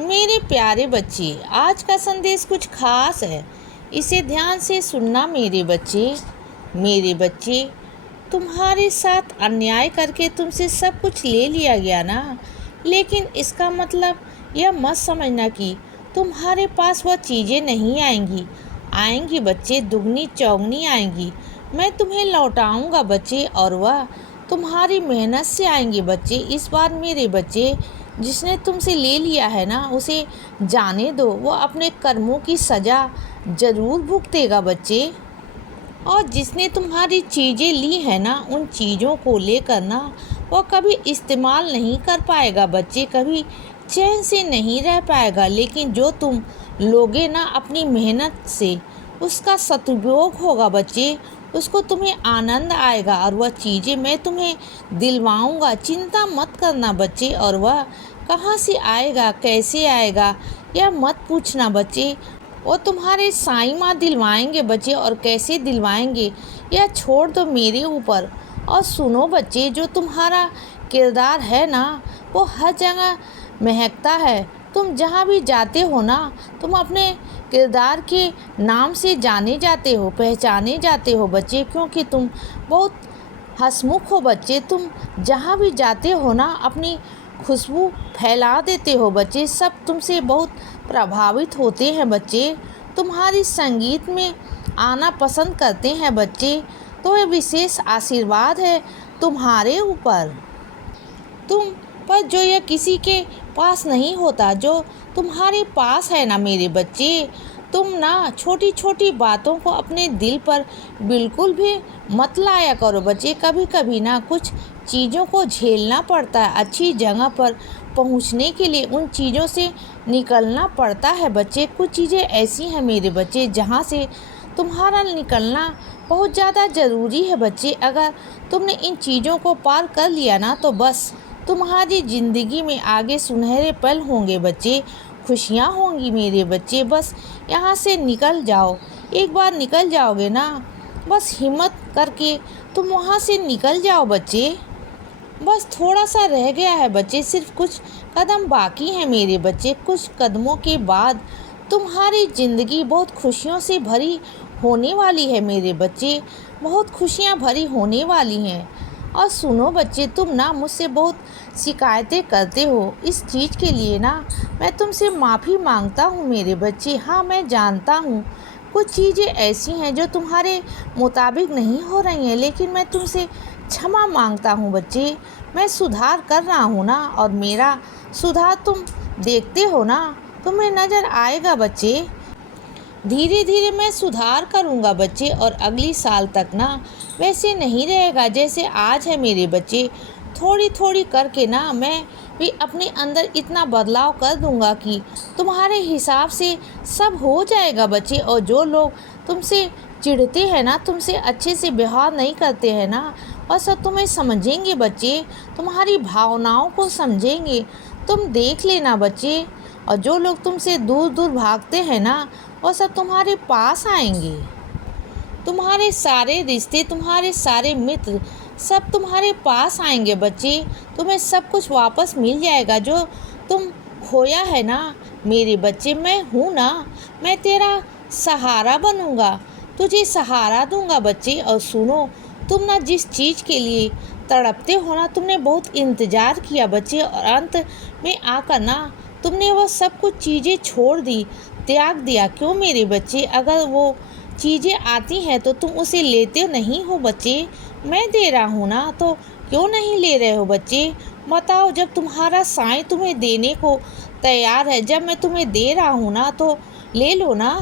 मेरे प्यारे बच्चे, आज का संदेश कुछ खास है। इसे ध्यान से सुनना मेरे बच्चे। मेरे बच्चे, तुम्हारे साथ अन्याय करके तुमसे सब कुछ ले लिया गया ना, लेकिन इसका मतलब यह मत समझना कि तुम्हारे पास वह चीज़ें नहीं आएंगी। आएंगी बच्चे, दुगनी चौगनी आएंगी। मैं तुम्हें लौटाऊंगा बच्चे, और वह तुम्हारी मेहनत से आएंगे बच्चे। इस बार मेरे बच्चे, जिसने तुमसे ले लिया है ना, उसे जाने दो। वो अपने कर्मों की सज़ा ज़रूर भुगतेगा बच्चे। और जिसने तुम्हारी चीज़ें ली है ना, उन चीज़ों को लेकर ना वो कभी इस्तेमाल नहीं कर पाएगा बच्चे, कभी चैन से नहीं रह पाएगा। लेकिन जो तुम लोगे ना अपनी मेहनत से, उसका सदुपयोग होगा बच्चे। उसको तुम्हें आनंद आएगा, और वह चीज़ें मैं तुम्हें दिलवाऊंगा। चिंता मत करना बच्चे। और वह कहाँ से आएगा, कैसे आएगा, यह मत पूछना बच्चे। वो तुम्हारे साईं माँ दिलवाएंगे बच्चे, और कैसे दिलवाएंगे यह छोड़ दो मेरे ऊपर। और सुनो बच्चे, जो तुम्हारा किरदार है ना, वो हर जगह महकता है। तुम जहाँ भी जाते हो ना, तुम अपने किरदार के नाम से जाने जाते हो, पहचाने जाते हो बच्चे, क्योंकि तुम बहुत हंसमुख हो बच्चे। तुम जहाँ भी जाते हो ना, अपनी खुशबू फैला देते हो बच्चे। सब तुमसे बहुत प्रभावित होते हैं बच्चे। तुम्हारी संगीत में आना पसंद करते हैं बच्चे। तो यह विशेष आशीर्वाद है तुम्हारे ऊपर। तुम पर जो यह किसी के पास नहीं होता, जो तुम्हारे पास है ना मेरे बच्चे। तुम ना छोटी छोटी बातों को अपने दिल पर बिल्कुल भी मत लाया करो बच्चे। कभी कभी ना कुछ चीज़ों को झेलना पड़ता है। अच्छी जगह पर पहुंचने के लिए उन चीज़ों से निकलना पड़ता है बच्चे। कुछ चीज़ें ऐसी हैं मेरे बच्चे, जहां से तुम्हारा निकलना बहुत ज़्यादा ज़रूरी है बच्चे। अगर तुमने इन चीज़ों को पार कर लिया ना, तो बस तुम्हारी ज़िंदगी में आगे सुनहरे पल होंगे बच्चे, खुशियाँ होंगी मेरे बच्चे। बस यहाँ से निकल जाओ। एक बार निकल जाओगे ना, बस हिम्मत करके तुम वहाँ से निकल जाओ बच्चे। बस थोड़ा सा रह गया है बच्चे, सिर्फ कुछ कदम बाकी हैं मेरे बच्चे। कुछ कदमों के बाद तुम्हारी ज़िंदगी बहुत खुशियों से भरी होने वाली है मेरे बच्चे। बहुत खुशियाँ भरी होने वाली हैं। और सुनो बच्चे, तुम ना मुझसे बहुत शिकायतें करते हो। इस चीज़ के लिए ना मैं तुमसे माफ़ी मांगता हूँ मेरे बच्चे। हाँ, मैं जानता हूँ कुछ चीज़ें ऐसी हैं जो तुम्हारे मुताबिक नहीं हो रही हैं, लेकिन मैं तुमसे क्षमा मांगता हूँ बच्चे। मैं सुधार कर रहा हूँ ना, और मेरा सुधार तुम देखते हो ना, तुम्हें नज़र आएगा बच्चे। धीरे धीरे मैं सुधार करूँगा बच्चे, और अगली साल तक ना वैसे नहीं रहेगा जैसे आज है मेरे बच्चे। थोड़ी थोड़ी करके ना मैं भी अपने अंदर इतना बदलाव कर दूँगा कि तुम्हारे हिसाब से सब हो जाएगा बच्चे। और जो लोग तुमसे चिढ़ते हैं ना, तुमसे अच्छे से व्यवहार नहीं करते हैं ना, और सब तुम्हें समझेंगे बच्चे, तुम्हारी भावनाओं को समझेंगे। तुम देख लेना बच्चे। और जो लोग तुमसे दूर दूर भागते हैं ना, वो सब तुम्हारे पास आएंगे। तुम्हारे सारे रिश्ते, तुम्हारे सारे मित्र सब तुम्हारे पास आएंगे बच्चे। तुम्हें सब कुछ वापस मिल जाएगा जो तुम खोया है ना मेरे बच्चे। मैं हूँ ना, मैं तेरा सहारा बनूंगा, तुझे सहारा दूंगा बच्चे। और सुनो, तुम ना जिस चीज़ के लिए तड़पते हो ना, तुमने बहुत इंतज़ार किया बच्चे, और अंत में आकर ना तुमने वो सब कुछ चीज़ें छोड़ दी, त्याग दिया। क्यों मेरे बच्चे? अगर वो चीज़ें आती हैं तो तुम उसे लेते नहीं हो बच्चे। मैं दे रहा हूँ ना, तो क्यों नहीं ले रहे हो बच्चे? बताओ, जब तुम्हारा साईं तुम्हें देने को तैयार है, जब मैं तुम्हें दे रहा हूँ ना, तो ले लो ना।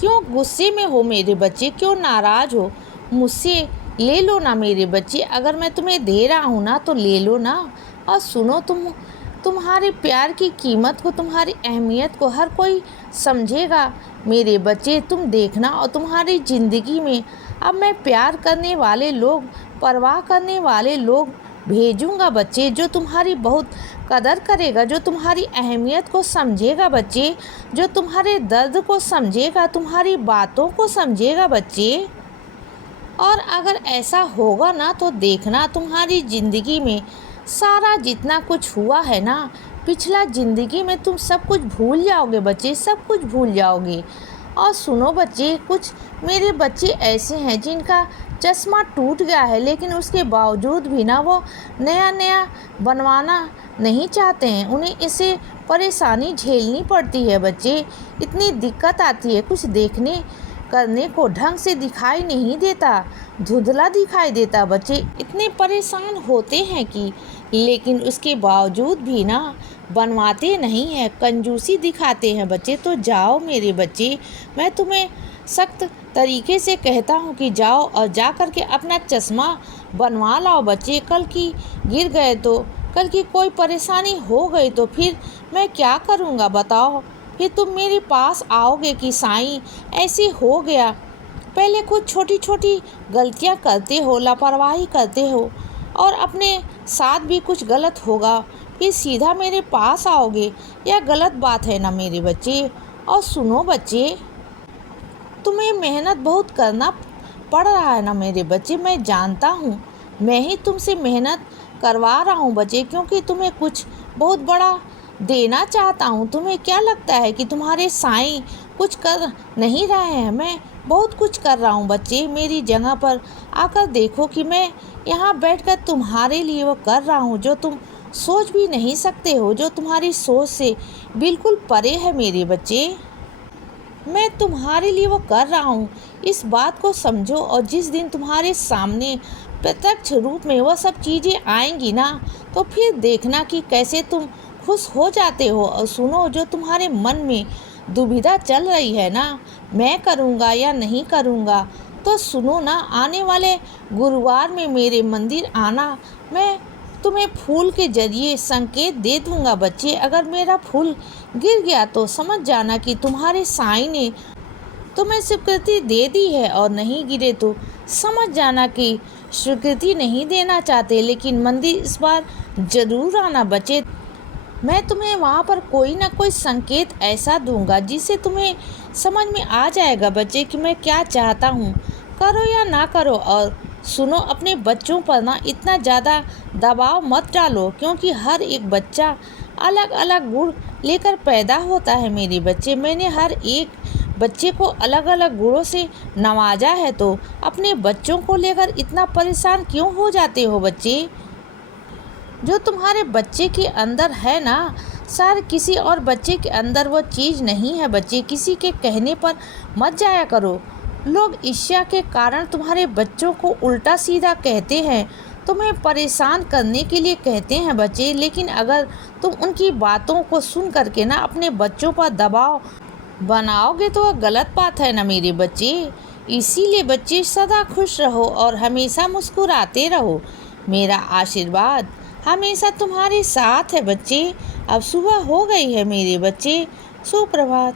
क्यों गुस्से में हो मेरे बच्चे? क्यों नाराज़ हो मुझसे? ले लो ना मेरे बच्चे। अगर मैं तुम्हें दे रहा हूँ ना, तो ले लो ना। और सुनो, तुम्हारे प्यार की कीमत को, तुम्हारी अहमियत को हर कोई समझेगा मेरे बच्चे। तुम देखना। और तुम्हारी ज़िंदगी में अब मैं प्यार करने वाले लोग, परवाह करने वाले लोग भेजूंगा बच्चे, जो तुम्हारी बहुत कदर करेगा, जो तुम्हारी अहमियत को समझेगा बच्चे, जो तुम्हारे दर्द को समझेगा, तुम्हारी बातों को समझेगा बच्चे। और अगर ऐसा होगा ना, तो देखना तुम्हारी ज़िंदगी में सारा जितना कुछ हुआ है ना, पिछला ज़िंदगी में तुम सब कुछ भूल जाओगे बच्चे, सब कुछ भूल जाओगे। और सुनो बच्चे, कुछ मेरे बच्चे ऐसे हैं जिनका चश्मा टूट गया है, लेकिन उसके बावजूद भी ना वो नया नया बनवाना नहीं चाहते हैं। उन्हें इससे परेशानी झेलनी पड़ती है बच्चे, इतनी दिक्कत आती है, कुछ देखने करने को ढंग से दिखाई नहीं देता, धुंधला दिखाई देता। बच्चे इतने परेशान होते हैं कि लेकिन उसके बावजूद भी ना बनवाते नहीं हैं, कंजूसी दिखाते हैं बच्चे। तो जाओ मेरे बच्चे, मैं तुम्हें सख्त तरीके से कहता हूँ कि जाओ और जा कर के अपना चश्मा बनवा लाओ बच्चे। कल की गिर गए तो, कल की कोई परेशानी हो गई तो फिर मैं क्या करूँगा बताओ। फिर तुम मेरे पास आओगे कि साईं ऐसे हो गया। पहले कुछ छोटी छोटी गलतियाँ करते हो, लापरवाही करते हो और अपने साथ भी कुछ गलत होगा, फिर सीधा मेरे पास आओगे। यह गलत बात है ना मेरे बच्चे। और सुनो बच्चे, तुम्हें मेहनत बहुत करना पड़ रहा है ना मेरे बच्चे, मैं जानता हूँ। मैं ही तुमसे मेहनत करवा रहा हूँ बच्चे, क्योंकि तुम्हें कुछ बहुत बड़ा देना चाहता हूँ। तुम्हें क्या लगता है कि तुम्हारे साईं कुछ कर नहीं रहे हैं? मैं बहुत कुछ कर रहा हूँ बच्चे। मेरी जगह पर आकर देखो कि मैं यहाँ बैठकर तुम्हारे लिए वो कर रहा हूँ जो तुम सोच भी नहीं सकते हो, जो तुम्हारी सोच से बिल्कुल परे है मेरे बच्चे। मैं तुम्हारे लिए वो कर रहा हूँ, इस बात को समझो। और जिस दिन तुम्हारे सामने प्रत्यक्ष रूप में वो सब चीज़ें आएंगी ना, तो फिर देखना कि कैसे तुम खुश हो जाते हो। और सुनो, जो तुम्हारे मन में दुविधा चल रही है ना, मैं करूँगा या नहीं करूँगा, तो सुनो ना, आने वाले गुरुवार में मेरे मंदिर आना। मैं तुम्हें फूल के जरिए संकेत दे दूँगा बच्चे। अगर मेरा फूल गिर गया तो समझ जाना कि तुम्हारे साईं ने तुम्हें स्वीकृति दे दी है, और नहीं गिरे तो समझ जाना कि स्वीकृति नहीं देना चाहते। लेकिन मंदिर इस बार ज़रूर आना बच्चे। मैं तुम्हें वहाँ पर कोई ना कोई संकेत ऐसा दूंगा जिससे तुम्हें समझ में आ जाएगा बच्चे कि मैं क्या चाहता हूँ, करो या ना करो। और सुनो, अपने बच्चों पर ना इतना ज़्यादा दबाव मत डालो, क्योंकि हर एक बच्चा अलग अलग गुण लेकर पैदा होता है मेरे बच्चे। मैंने हर एक बच्चे को अलग अलग गुणों से नवाजा है, तो अपने बच्चों को लेकर इतना परेशान क्यों हो जाते हो बच्चे? जो तुम्हारे बच्चे के अंदर है ना, सर किसी और बच्चे के अंदर वो चीज़ नहीं है बच्चे। किसी के कहने पर मत जाया करो। लोग ईर्ष्या के कारण तुम्हारे बच्चों को उल्टा सीधा कहते हैं, तुम्हें परेशान करने के लिए कहते हैं बच्चे। लेकिन अगर तुम उनकी बातों को सुन करके ना अपने बच्चों पर दबाव बनाओगे तो वह गलत बात है ना मेरे बच्चे। इसीलिए बच्चे सदा खुश रहो और हमेशा मुस्कुराते रहो। मेरा आशीर्वाद हमेशा तुम्हारे साथ है बच्चे। अब सुबह हो गई है मेरे बच्चे, सुप्रभात।